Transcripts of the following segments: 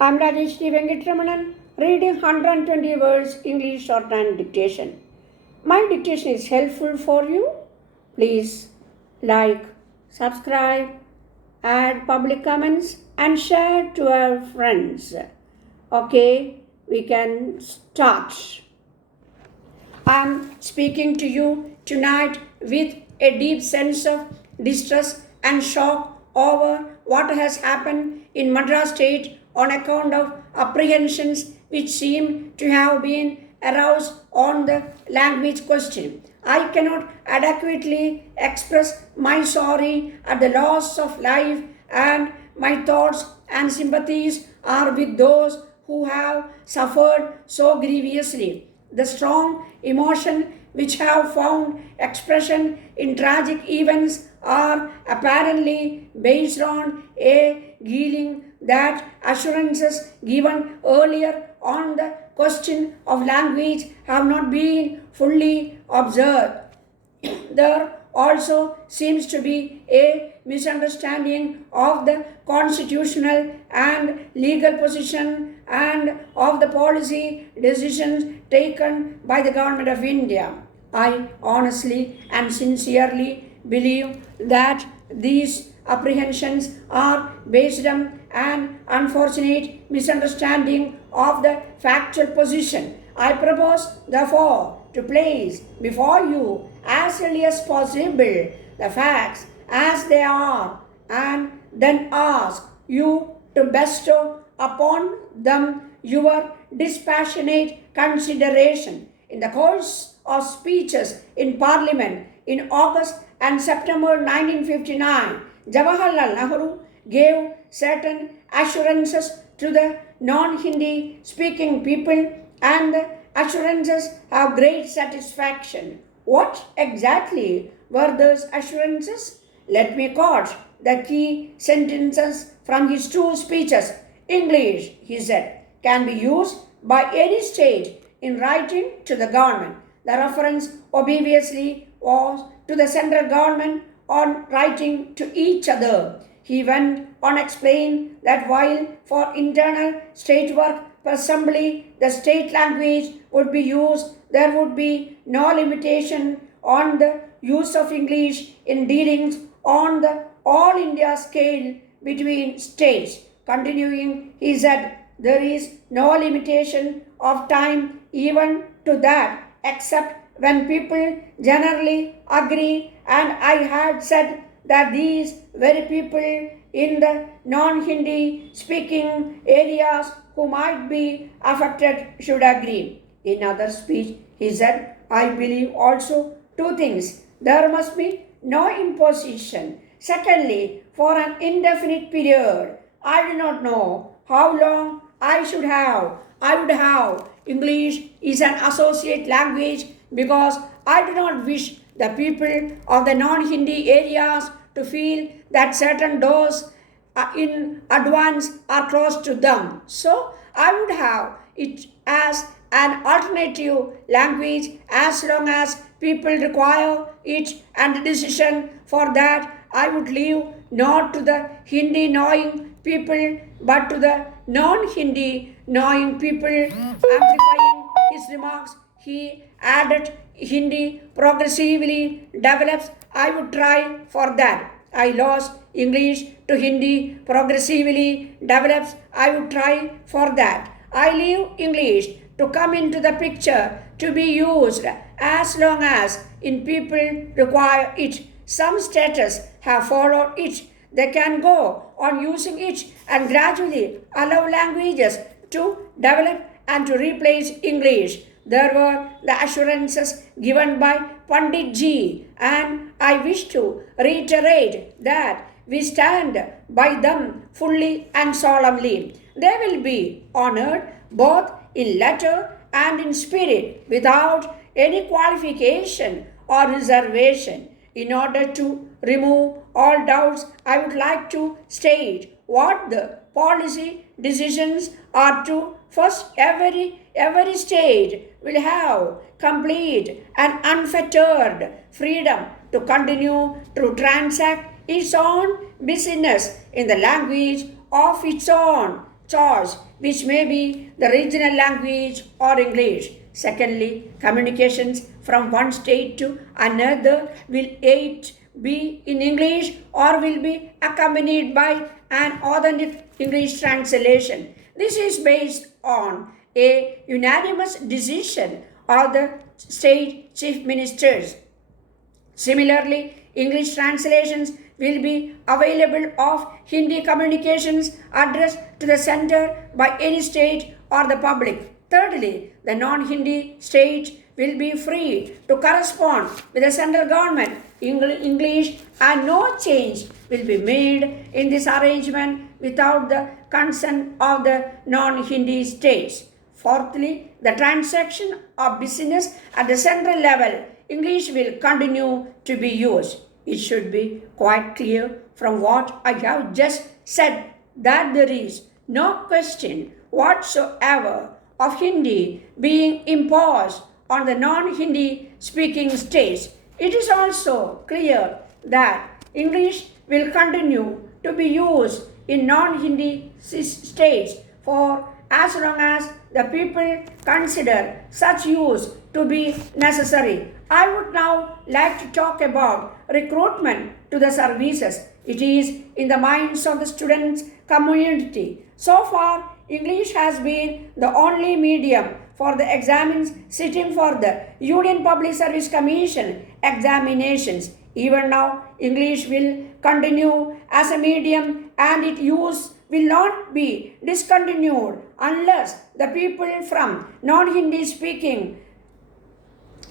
I'm Rajesh T. Venkatramanan, reading 120 words English shorthand dictation. My dictation is helpful for you. Please like, subscribe, add public comments, and share to our friends. Okay, we can start. I'm speaking to you tonight with a deep sense of distress and shock over what has happened in Madras state on account of apprehensions which seem to have been aroused on the language question. I cannot adequately express my sorry at the loss of life, and my thoughts and sympathies are with those who have suffered so grievously. The strong emotion which have found expression in tragic events are apparently based on a feeling that assurances given earlier on the question of language have not been fully observed. There also seems to be a misunderstanding of the constitutional and legal position and of the policy decisions taken by the government of India. I honestly and sincerely believe that these apprehensions are based on an unfortunate misunderstanding of the factual position. I propose, therefore, to place before you as early as possible the facts as they are, and then ask you to bestow upon them your dispassionate consideration. In the course of speeches in Parliament in August and September 1959, Jawaharlal Nehru gave certain assurances to the non-Hindi speaking people, and the assurances have great satisfaction. What exactly were those assurances? Let me quote the key sentences from his two speeches. English, he said, can be used by any state in writing to the government. The reference obviously was to the central government on writing to each other. He went on explain that while for internal state work presumably the state language would be used, there would be no limitation on the use of English in dealings on the all India scale between states. Continuing, he said, there is no limitation of time even to that, except when people generally agree, and I had said that these very people in the non-Hindi speaking areas who might be affected should agree. In other speech, he said, I believe also two things. There must be no imposition. Secondly, for an indefinite period, I do not know how long I would have English is an associate language, because I do not wish the people of the non-Hindi areas to feel that certain doors in advance are closed to them. So I would have it as an alternative language as long as people require it, and the decision for that I would leave not to the Hindi knowing people but to the non-Hindi knowing people. Amplifying his remarks, he added, Hindi progressively develops. I would try for that. I lost English to Hindi progressively develops. I would try for that. I leave English to come into the picture to be used as long as in people require it. Some states have followed it. They can go on using it and gradually allow languages to develop and to replace English. There were the assurances given by Pandit Ji, and I wish to reiterate that we stand by them fully and solemnly. They will be honored both in letter and in spirit without any qualification or reservation. In order to remove all doubts, I would like to state what the policy decisions are to. First, every state will have complete and unfettered freedom to continue to transact its own business in the language of its own choice, which may be the regional language or English. Secondly, communications from one state to another will either be in English or will be accompanied by an authentic English translation. This is based on a unanimous decision of the state chief ministers. Similarly, English translations will be available of Hindi communications addressed to the center by any state or the public. Thirdly, the non-Hindi states will be free to correspond with the central government English, and no change will be made in this arrangement without the consent of the non-Hindi states. Fourthly, the transaction of business at the central level, English will continue to be used. It should be quite clear from what I have just said that there is no question whatsoever of Hindi being imposed on the non-Hindi speaking states. It is also clear that English will continue to be used in non-Hindi states for as long as the people consider such use to be necessary. I would now like to talk about recruitment to the services. It is in the minds of the students community. So far, English has been the only medium for the examines sitting for the Union Public Service Commission examinations. Even now, English will continue as a medium and its use will not be discontinued unless the people from non-Hindi speaking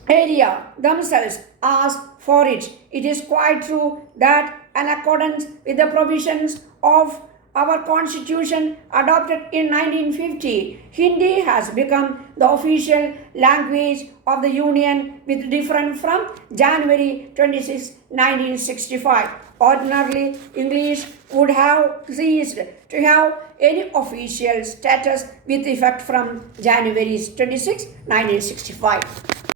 area themselves ask for it. It is quite true that in accordance with the provisions of our constitution adopted in 1950, Hindi has become the official language of the Union with different from January 26, 1965. Ordinarily, English would have ceased to have any official status with effect from January 26, 1965.